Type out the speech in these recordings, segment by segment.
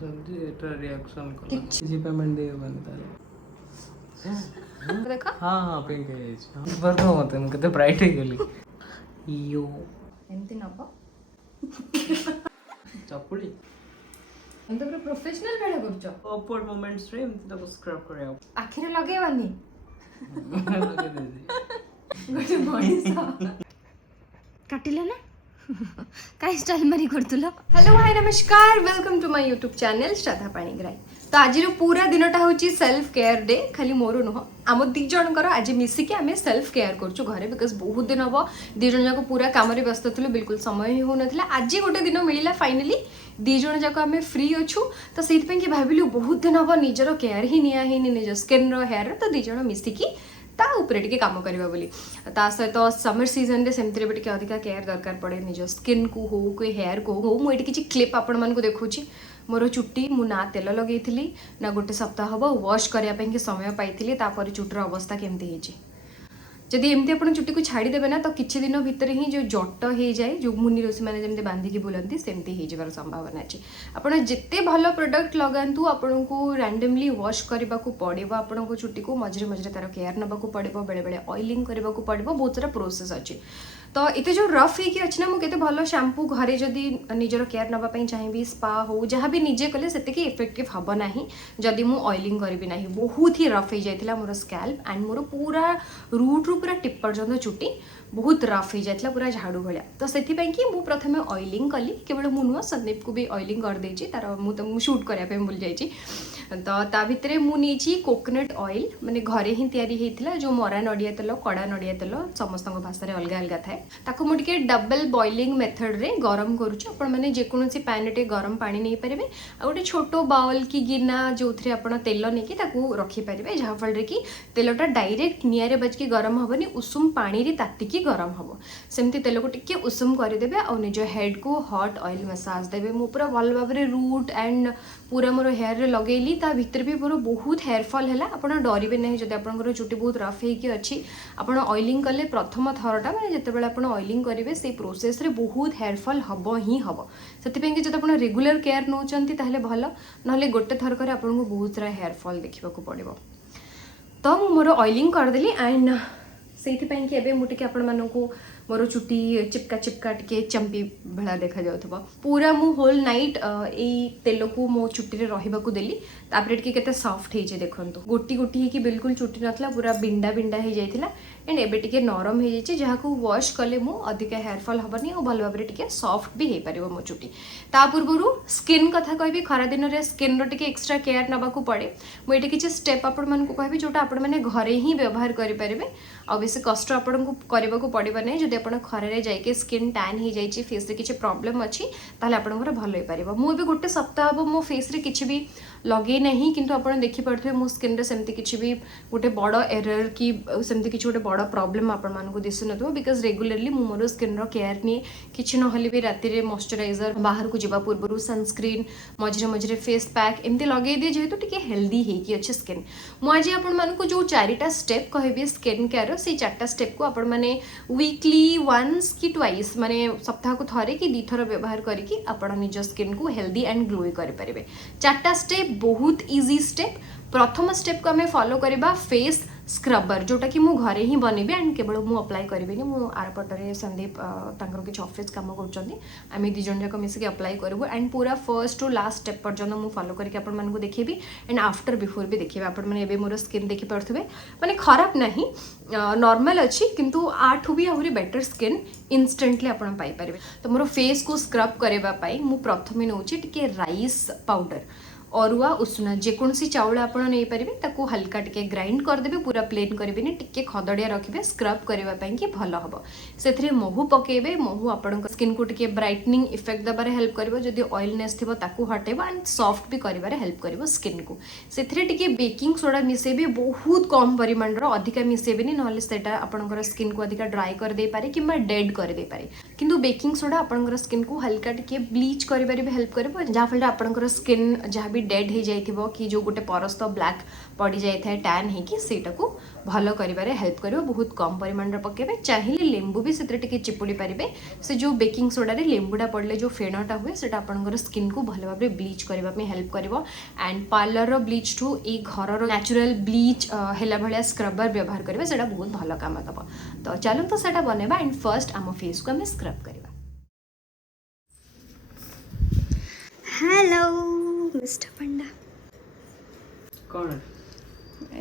जल्दी एटा रिएक्शन कर किसी पेमेंट दे बन ताले देखा हां हां पिंक है पर तो मत हम कते ब्राइट है गेली यो एमती नब चपुली हम तो पूरा प्रोफेशनल बेड़ा करछ अपवर्ड मोमेंट्स रे एमती तो स्क्रब करे आखिर लगेबानी लगे दे गोटे मनीष काटिले ना काय स्टाइल मारी करतलो हेलो हाय नमस्कार welcome to my YouTube channel Shraddha Panigrahi तो आज पूरा दिनटा होची सेल्फ केयर डे खाली मोर नुह आम दी जनकर आज मिसिकी आम सेल्फ केयर करछु घरे बिकज बहुत दिन हम दी जन जाक पूरा काम व्यस्त थिलु बिल्कुल समय ही होनथिला आज गोटे दिन मिलिला फाइनली दी जन जाक आम फ्री अच्छु तो से भाविलु बहुत दिन हम निजर केयर ही निया ही निज स्किन रो हेयर तो दी जन मिसिकी ता उपरे टिके काम करबा बोली ता सहित समर सीजन रे सेमति रे टिके अधिका केयर दरकार पड़े निज स्किन को हो कोई हेयर को हो मु एटी किछि क्लिप आपण मन को देखुछि मोर चुट्टी मु ना तेल लगेइथिली ना गोटे सप्ताह हबो वॉश करिया पे कि समय पाइथिली तापर चुट्टर अवस्था केमति हेछि जदि एमती आपण चुट्टी को छाड़ी देबे ना तो किछि दिन भितर ही जो जट हो जाए जो मुनि ऋषि मैंने जमते बांधिकी बुलती सेमती हो जबार संभावना अच्छी आपड़ जिते भल प्रोडक्ट लगातु आपन को रैंडमली वॉश करने को पड़ो आपण को चुट्टी को मझे मझे तार केयर नाक पड़ो बेले बेले ऑयलिंग करने को पड़ो बहुत सारा प्रोसेस अच्छी तो इतने जो रफ होगी अच्छी ना मुझे भल शैम्पू घरे जदि निजर केयर नापी चाहिए स्पा हो जहाँ भी निजे कले से इफेक्टिव हम ना जदि मु ऑयलिंग करी ना बहुत ही रफ हो जाता मोर स्कैल्प एंड मोर पूरा रूट रू पूरा टिप पर्यंत चुट्टी बहुत रफ हो जाता पूरा झाड़ू भाया तो से प्रथम ऑयलिंग कली केवल मु नुह संदीप को भी ऑयलिंग कर देछि तार मु शूट करने भूल जाइए तो ता भितर मुझे कोकोनट ऑयल माने घरे ही तैयारी होता जो मरा नड़िया तेल कड़ा नड़िया तेल समस्त भाषा अलग अलग थाए ताको मुझे डबल बॉइलिंग मेथड रे गरम करुच्छे आपण मैंने जेकोसी पैन टे गरम पानी नहीं पारे आ गोटे छोट बाउल की गिना जो थे आप तेल नहीं रखिपारे जहाँफल कि तेलटा डायरेक्ट निआरे बजकी गरम हेनी उषुम पानी रे तातिकी गरम हम सेमती तेल को टिके उषुम करदे और निज हेड को हॉट ऑयल मसाज देवे मु पूरा भल भाव रूट एंड पूरा मोर हेयर रे लगेली ता भितर भी मोर बहुत हेयर फॉल है आपड़ डरवे ना जब आप चुट्टी बहुत रफ होगी अच्छी आप ऑयलिंग कले प्रथम थरटा मैंने जिते आप ऑयलिंग करेंगे से प्रोसेस रे बहुत हेयर फॉल हम ही हम से जब आप रेगुलर केयर नौकरी भल ना गोटे थरक आपको बहुत सारा हेयर फॉल देखा पड़ो तो मोर ऑयलिंग करदेली एंड से मुझे आपण मानू मोर चुट्टी चिपका चिपका टिके चंपी भला देखा जाउथबा पूरा मु होल नाइट ए तेल को मो चुट्टी रे रहिबा को देली तापर टिके केते सॉफ्ट हे जे देखंतु गोटी गोटी हे कि बिल्कुल चुट्टी नथला पूरा बिंडा बिंडा हे जाइथिला एंड एबे टिके नरम हे जाइछे जहा को वॉश कले मु अधिक हेयर फॉल हबनी और भल भाबरे टिके सॉफ्ट भी हे परिबो मो चुट्टी ता पूर्वरु स्किन कथा कहबी खरा दिन रे स्किन रो टिके एक्स्ट्रा केयर नबा को पड़े मु एटे किछ स्टेप आपण मन को कहबी जोटा आपण माने घरे ही व्यवहार करि परिबे और बेसी कष्ट आपण को करबा को पड़िबा नै जदि आपण खरे जाइके स्किन टैन हो जाइए फेस रे किछि प्रॉब्लम अच्छी ताले आपनकर भल होई परिबो मु भी गोटे सप्ताह अब मो फेस रे किछि भी लगे नहीं किंतु आपण देखि पड़थबे मो स्किन रे सेमति किछि भी गोटे बड़ एरर की सेमति किछि गोटे बड़ प्रॉब्लम आपण मान को दिसु नथबो बिकॉज रेगुलरली मु मोर स्किन रो केयर नि किछि न हली भी राति रे मॉइस्चराइजर बाहर को जिबा पूर्वरु सनस्क्रीन मझरे मझरे फेस पैक एमति लगे दे जेहेतु टिके हेल्दी हे कि अच्छे स्किन मु आज आपण मान को जो चारिटा स्टेप कहबी स्किन केयर से चारटा स्टेप को आपण माने वीकली वंस कि ट्वाइस माने सप्ताह को थरे कि दी थर व्यवहार करके आपण निज स्किन को हेल्दी एंड ग्लोई करि परिबे चारटा स्टेप बहुत इजी स्टेप प्रथम स्टेप को हमें फॉलो करबा फेस स्क्रबर जोटा कि मु घरे ही बनेबी एंड केवल मु अप्लाई करिबेनी मु आर पटरे संदीप तांकर किछ ऑफिस काम करचंदी आमी दी जन जाक मिसके अप्लाई करबो एंड पूरा फर्स्ट टू लास्ट स्टेप पर्यंत मु फॉलो करके आपण मन को देखेबी एंड आफ्टर बिफोर भी देखेबी आपण माने एबे मोर स्किन देखि पड़थबे माने खराब नहीं नॉर्मल अच्छी किंतु आठु भी आहुरी बेटर स्किन इंस्टेंटली आपण पाई परिबे तो मोर फेस को स्क्रब करबा पाई मु प्रथमे नउची टिके राइस पाउडर अरुआ उसुना जेकोसी चाउल आप नहीं पारे ताको हल्का टिके ग्राइंड करदेबे पूरा प्लेन करेंगे टिके खदड़िया रखिए स्क्रब करने कि भल हम से महू पकेबे महू आपण स्किन को टिके ब्राइटनिंग इफेक्ट दबारे हेल्प करिवो जदि ऑयलनेस थिबो ताको हटेबो एंड सॉफ्ट भी करिवारे हेल्प करिवो स्किन को से टिके बेकिंग सोडा मिसेबे बहुत कम परिमाण रो अधिका मिसेबेनी नहले सेटा आपणकर स्किन को अधिका ड्राई कर दे पारे किंबा डेड कर दे पारे किंतु बेकिंग सोडा आपनकर स्किन को हल्का टिके ब्लीच करिबारे भी हेल्प करबो जहाँ फल आपनकर स्किन जहाँ भी डेड हो जाइथिबो कि जो गोटे परस्त ब्लैक पड़ी जाए था टैन है कि सेटा को भलो करिबारे हेल्प करबो। बहुत कम परिमाण रे पकेबे चाहिए लेंबू भी सेतरे टिके चिपुड़ी पारिबे से जो बेकिंग सोडा रे लेंबूटा पड़ले जो फेणटा हुए सेटा आपनकर स्किन को भलो भाबरे ब्लीच करबा में हेल्प करबो। एंड पार्लर रो ब्लीच टू ए घर रो नेचुरल ब्लीच हेला भलिया स्क्रबर व्यवहार करबे सेटा बहुत भलो काम दबो। तो चलो तो सेटा बनेबा एंड फर्स्ट आम फेस को हम स्क्रब करबा। हेलो मिस्टर पंडा कौन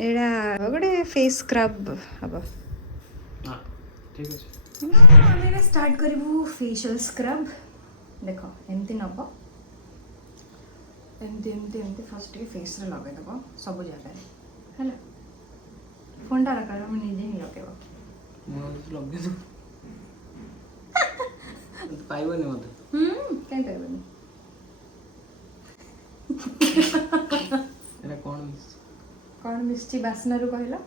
एड़ा गोटे फेस स्क्रब हबो। हां ठीक अछि हम स्टार्ट करबू फेशियल स्क्रब। देखो एमती नब एमती एमती एमती फर्स्ट के फेस रे लगे दबो सब जगह हैला फोनटा रखा हम निजे ही लगेबो मो लगे तो पाइबनी मते कहीं पाइबनी एरा कौन मिस्टी बासना रू कहलो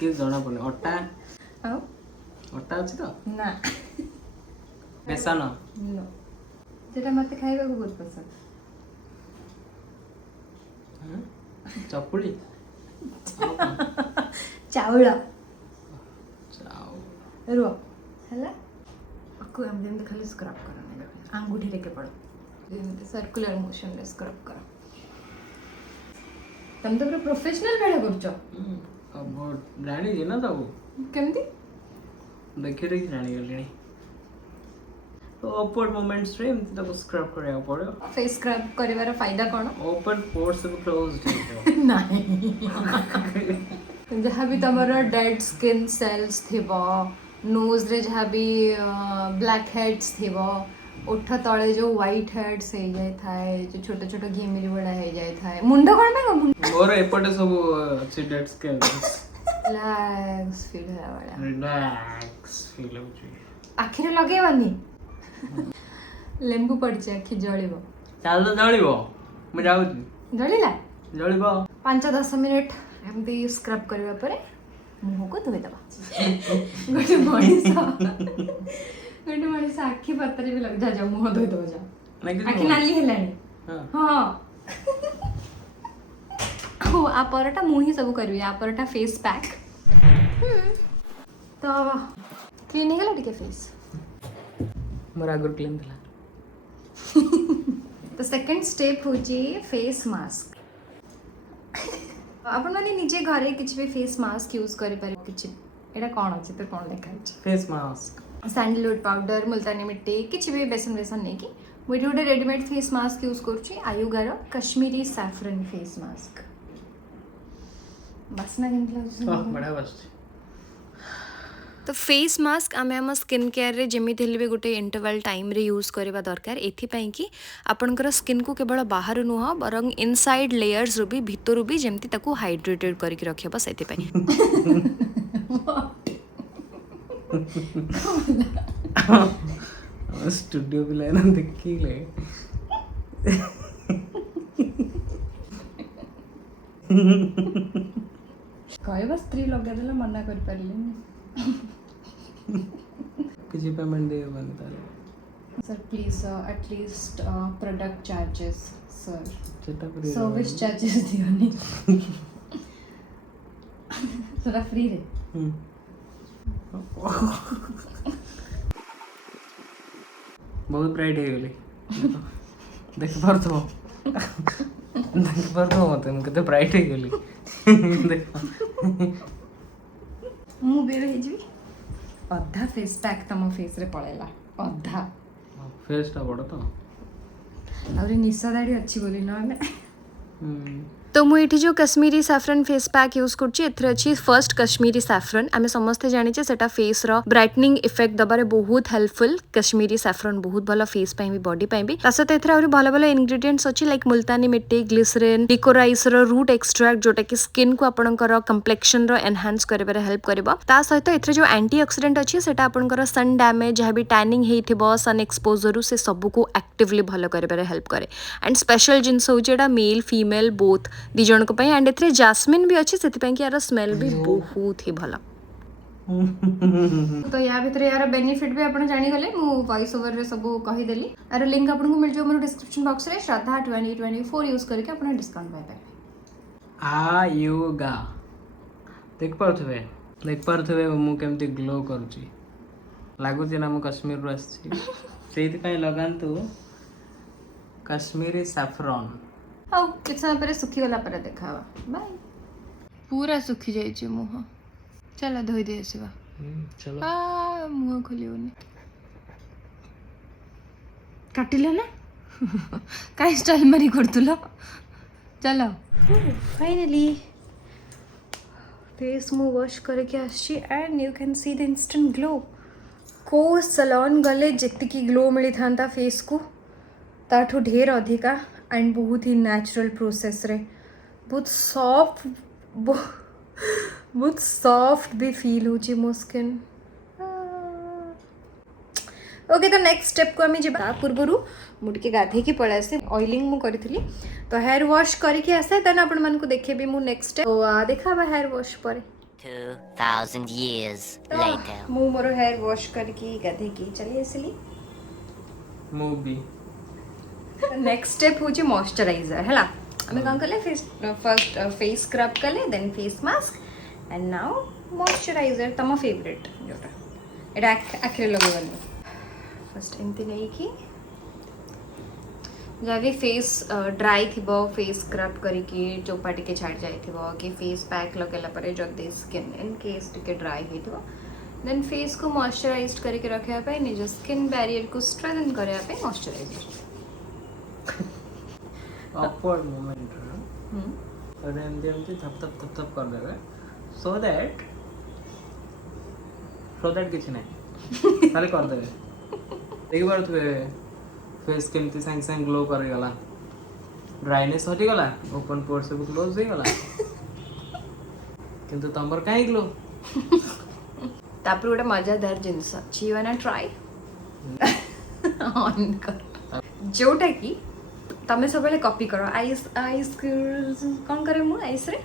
के जणा पने अट्टा आओ अट्टा अछि तो ना बेसन नो जेटा मते खाइबा को बहुत पसंद चपुली चावल चाउ रुआ हैला अको हम दिन खाली स्क्रब करने अंगूठी लेके पड़ो सर्कुलर मोशन रे स्क्रब करो। तुम तो पूरा प्रोफेशनल बेड़ा करछो अब जानी जे ना सब केमती देखि रे जानी गलेनी तो अपवर्ड मोमेंट्स रे एमती तो स्क्रब करया पड़ो। फेस स्क्रब करिवार फायदा कोन ओपन पोर्स सब क्लोज्ड है नहीं जहाँ भी तमर डेड स्किन सेल्स थिबो नोज रे जहाँ भी ब्लैक हेड्स थिबो ओठ तले जो व्हाइट हेड्स हो जाय थाए जो छोटे छोटे घिमिरी बड़ा हो जाय थाए मुंड कोन पे मोर एपटे सब अछि डेड स्किन रिलैक्स फील है बड़ा रिलैक्स फील हो छी आखिर लगेबानी लेंबू पड़ছে आखि जळिबो चाल तो जळिबो म जाउछी जळिला जळिबो 5-10 मिनिट एमती स्क्रब करबा परे मुंह को धोई दबा गोटे मणिस आखि पत्रे भी लग जा मुंह धोई दो जा आखि नाली हेलानी हां हो आ परटा मुंह ही सब करबी आ परटा फेस पैक तो क्लीन हो गला टिके फेस मोर आगर क्लीन थला। तो सेकंड स्टेप हो जी फेस मास्क आपण माने निजे घरे किछ भी फेस मास्क यूज करि पारे किछ एटा कोन अछि तो कोन लेखा अछि फेस मास्क सैंडलवुड पाउडर मुल्तानी मिट्टी किछ भी बेसन नहीं कि मुझे गोटे रेडीमेड फेस मास्क यूज करुँची आयुगार कश्मीरी सैफरन फेस मास्क बासना केमती लागुଛି बड़ा बस तो फेस मास्क आम आम स्किन केयर रे जेमिति हेले भी गोटे इंटरवल टाइम रे यूज करबा दरकार एथिपाई कि आपनकर स्किन को केवल बाहर नुह बरং इनसाइड लेयर्स रो भी भितर भी जेमति ताकू हाइड्रेटेड करके रखिबा सेथिपाई स्टूडियो भी लाइन देखी ले कहबा स्त्री लगा देला मना कर परलिनी किसी पेमेंट दे बन ताले sir please at least product charges sir सेटा फ्री सर्विस चार्जेस दियोनी सरा फ्री रे बहुत ब्राइट है गली देख पर तो मत केते ब्राइट है गली देख मु बेर हे जी अधा फेस पैक तम फेस रे पळेला अधा फेस टा बड़ तो आउरी निशा दाडी अच्छी बोली न तो मुझे जो Kashmiri saffron face pack use करछि एथरे अछि फर्स्ट कश्मीरी सैफरन आमे समस्ते जानि छे सेटा फेस रो ब्राइटनिंग इफेक्ट दबारे बहुत हेल्पफुल कश्मीरी सैफरन बहुत भलो फेस पई भी बॉडी पई भी तासते एथरे आउरी भलो भलो इंग्रेडिएंट्स अछि लाइक मुल्तानी मिट्टी ग्लिसरीन लिकोराइस रो रूट एक्सट्रैक्ट जोटा कि स्किन को आपनकर कंप्लेक्शन रो एनहांस करबारे हेल्प करबो ता सहित एथरे जो एंटीऑक्सीडेंट अछि सेटा आपनकर सन डैमेज जहा भी टैनिंग हेथिबो सन एक्सपोजर रु से सब को एक्टिवली भलो करबारे हेल्प करे एंड स्पेशल जिंस हो जेडा मेल फीमेल बोथ दी जन को एंड एथरे जैस्मिन भी अच्छी से कि यार स्मेल भी बहुत ही भला तो या भितर यार बेनिफिट भी आपण जानि गले मु वॉइस ओवर रे सब कहि देली आरो लिंक आपन को मिल जो मोर डिस्क्रिप्शन बॉक्स रे श्रद्धा 2024 यूज करके आपण डिस्काउंट पाइ पारे आयुगा देख पार्थवे मु केमती ग्लो करूची लागुची ना मु कश्मीर रो आछि सेति पय लगांतु कश्मीरी सैफरन हाउ किछ समय पर सुखी गला पर देखावा बाय पूरा सुखी जाई छी मुह चलो धोई दे आसीबा चलो आ मुह खोलियोनी काटिला ना काय स्टाइल मारी करतुलो चलो फाइनली फेस मु वॉश करके आसी and you can see the instant glow को सलॉन गले जेतिकी ग्लो मिली थांता फेस को ताठू ढेर अधिका एंड बहुत ही नेचुरल प्रोसेस रे बहुत सॉफ्ट भी फील होची मो स्किन ओके तो नेक्स्ट स्टेप को आमी जेबा पूर्वरु मुडके गाधे की पळे आसे ऑयलिंग मु करितली तो हेयर वॉश करके आसे तन आपण मन को देखे भी मु नेक्स्ट स्टेप तो देखाबा हेयर वॉश परे 2000 years later मु मोर हेयर वॉश करके गाधे की चली आसली मूवी नेक्स्ट स्टेप होची मॉइस्चराइजर हैला हमें कौन कले फर्स्ट फेस स्क्रब कले then face mask and now moisturiser तम फेवरेट जोटा एटा आखिरे लगेबन फर्स्ट एंती नहीं की जब भी फेस ड्राई थिबो फेस स्क्रब करके चोपा टिके छाड़ जाइथिबो कि फेस पैक लगेला परे जदी स्किन इन केस टिके ड्राई हेथिबो देन फेस को मॉइस्चराइज्ड करके रखिया पे निज स्किन बैरियर को स्ट्रेंथन करया पे मॉइस्चराइजर awkward moment अरे एमती थप कर देबे सो दैट किछ नहीं खाली कर देबे एक बार तुए फेस केमती संग संग ग्लो कर गला ड्राइनेस हटि गला ओपन पोर सब क्लोज हो गला किंतु तंबर काई ग्लो तापर गोटे मजादार जिनस अच्छी वाना ट्राई ऑन कर जोटा की तमे सब बेले कॉपी करो आइस कौन करे मु आइस रे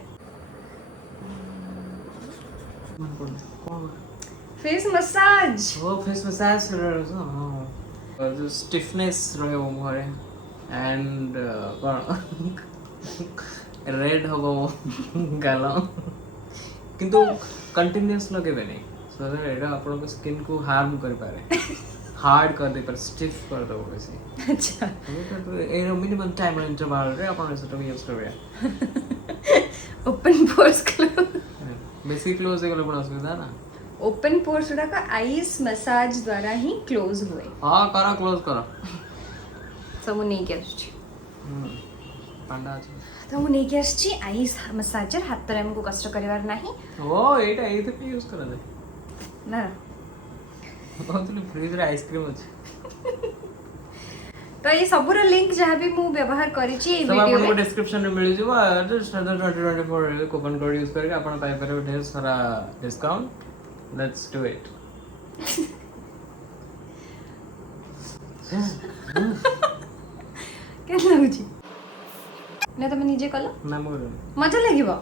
मन पड़ कौन फेस मसाज वो फेस मसाज और जो स्टिफनेस रहे वो मुहरे एंड कौन रेड हो वो गाला किंतु कंटिन्यूअस लगेबे नहीं सो दैट एटा आपण को स्किन को हार्म कर पारे हार्ड कर दे पर स्टिफ कर दो वैसे अच्छा तो ए मिनिमम टाइम इंटरवल रे आपण से तो यूज करबे open pores close basic close हो गलो पण असुविधा ना ओपन पोर्स उडा का आइस मसाज द्वारा ही क्लोज हुए हां करा क्लोज करा सब नहीं के आछी पांडा अछि तो मु नहीं के आछी आइस मसाजर हाथ रे हमको कष्ट करवार नहीं ओ एटा एते पे यूज करा दे ना बहुत फ्रिज रे आइसक्रीम अछि तो ये सबुर लिंक जहाँ भी मु व्यवहार करी छी सब वीडियो आपन रे डिस्क्रिप्शन में मिल जिवो श्रद्धा 2024 कूपन कोड यूज करके अपन पाई पर ढेर सारा डिस्काउंट लेट्स डू इट केन लागुची ना तमे निजे कलो ना मोर मजा लागिबो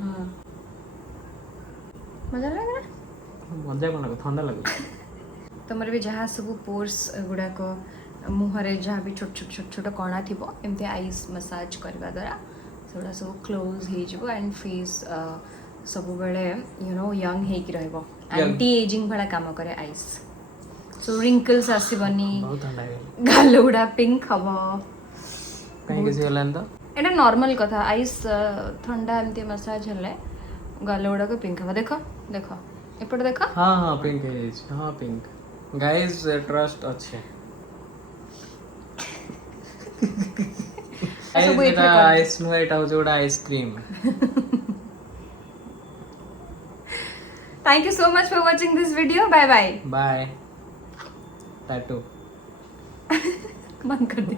हां मजा लागे ना मजा कोन ठंडा लागो तमर भी जहाँ सब पोर्स गुड़ा को मुहरे जहाँ भी छोट छोट कणा थी एमती आइस मसाज करवा द्वारा सेगुड़ा सब क्लोज हो एंड फेस सब बेले यू नो यंग हेकी रहइबो एंटी एजिंग भला काम करे आइस सो रिंकल्स आसीबनी बहुत ठंडा है गाल गुड़ा पिंक हबो कहीं किसी हलन तो एटा नॉर्मल कथा आइस ठंडा एमती मसाज हले गाल गुड़ा को पिंक हबो देखो देखो एपट देखो हां हां पिंक है हां पिंक गाइस ट्रस्ट अच्छे आइस नु एटा हो जोड़ा ice cream Thank you so much for watching this video. Bye bye. Bye टैटू बंद कर दे